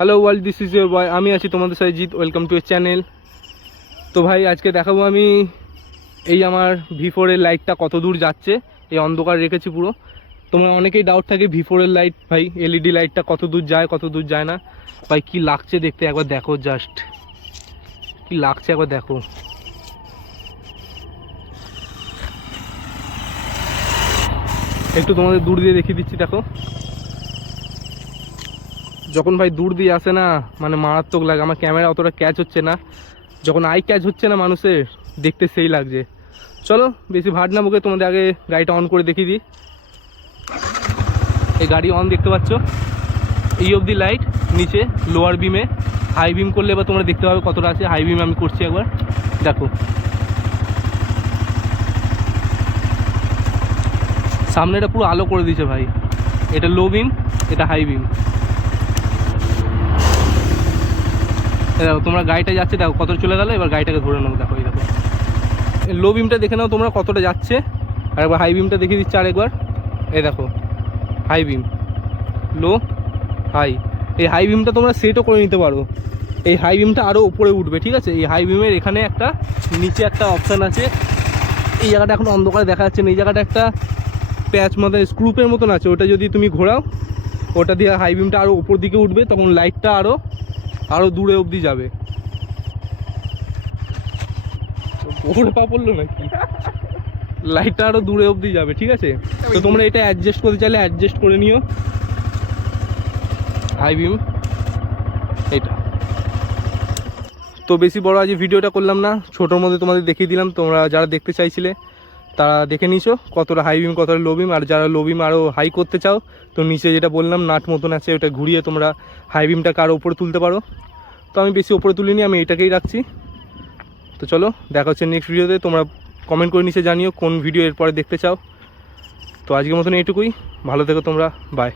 Hello world, this is your বয়। আমি আছি তোমাদের সাথে Jeet. Welcome to A channel. তো ভাই আজকে দেখাবো আমি এই আমার V4 এর লাইটটা কত দূর যাচ্ছে। এই অন্ধকার রেখেছি পুরো। তোমরা অনেকেই ডাউট থাকে V4 এর লাইট ভাই এলইডি লাইটটা কত দূর যায় কত দূর যায় না। ভাই কি লাগছে দেখতে একবার দেখো, জাস্ট কি লাগছে একবার দেখো। একটু তোমাদের দূর দিয়ে দেখিয়ে দিচ্ছি, দেখো। যখন ভাই দূর দিয়ে আসে না, মানে মারাত্মক লাগে। আমার ক্যামেরা অতটা ক্যাচ হচ্ছে না, যখন আই ক্যাচ হচ্ছে না মানুষের, দেখতে সেই লাগছে। চলো বেশি ভাট না বকে তোমাদের আগে গাড়িটা অন করে দেখিয়ে দিই। এই গাড়ি অন দেখতে পাচ্ছ, এই অবধি লাইট, নিচে লোয়ার বিমে। হাই বিম করলে এবার তোমরা দেখতে পাবে কতটা আছে। হাই বিম আমি করছি একবার, দেখো। সামনেটা পুরো আলো করে দিয়েছে ভাই। এটা লো বিম, এটা হাই বিম। দেখো তোমরা গাড়িটা যাচ্ছে, দেখো কত চলে গেল। এবার গাড়িটাকে ধরে নেবো, দেখো এই দেখো। লো বিমটা দেখে নাও তোমরা কতটা যাচ্ছে, আর একবার হাই বিমটা দেখিয়ে দিচ্ছি আরেকবার। এই দেখো হাই বিম, লো, হাই। এই হাই বিমটা তোমরা সেটও করে নিতে পারো। এই হাই বিমটা আরও উপরে উঠবে, ঠিক আছে। এই হাই বিমের এখানে একটা নিচে একটা অপশান আছে। এই জায়গাটা এখন অন্ধকারে দেখা যাচ্ছে না, এই জায়গাটা একটা প্যাচ মতো স্ক্রুপের মতন আছে। ওটা যদি তুমি ঘোরাও, ওটা দিয়ে হাই বিমটা আরও উপর দিকে উঠবে, তখন লাইটটা আরও দূরে অবধি যাবে। ওপরে পা পড়লো নাকি? লাইটটা আরও দূরে অবধি যাবে, ঠিক আছে। তো তোমরা এটা অ্যাডজাস্ট করতে চাইলে অ্যাডজাস্ট করে নিও। হাই বিম এটা। তো বেশি বড় আজ ভিডিওটা করলাম না, ছোটোর মধ্যে তোমাদের দেখিয়ে দিলাম। তোমরা যারা দেখতে চাইছিলে তারা দেখে নিছো কতটা হাই বিম কতটা লো বিম। আর যারা লো বিম আরও হাই করতে চাও, তো নিচে যেটা বললাম নাট মতন আছে, ওটা ঘুরিয়ে তোমরা হাই বিমটাকে আরও উপরে তুলতে পারো। তো আমি বেশি উপরে তুলিনি, আমি এটাকেই রাখছি। তো চলো দেখা হচ্ছে নেক্সট ভিডিওতে। তোমরা কমেন্ট করে নিচে জানিও কোন ভিডিও এরপরে দেখতে চাও। তো আজকের মতন এইটুকুই। ভালো থেকো তোমরা, বাই।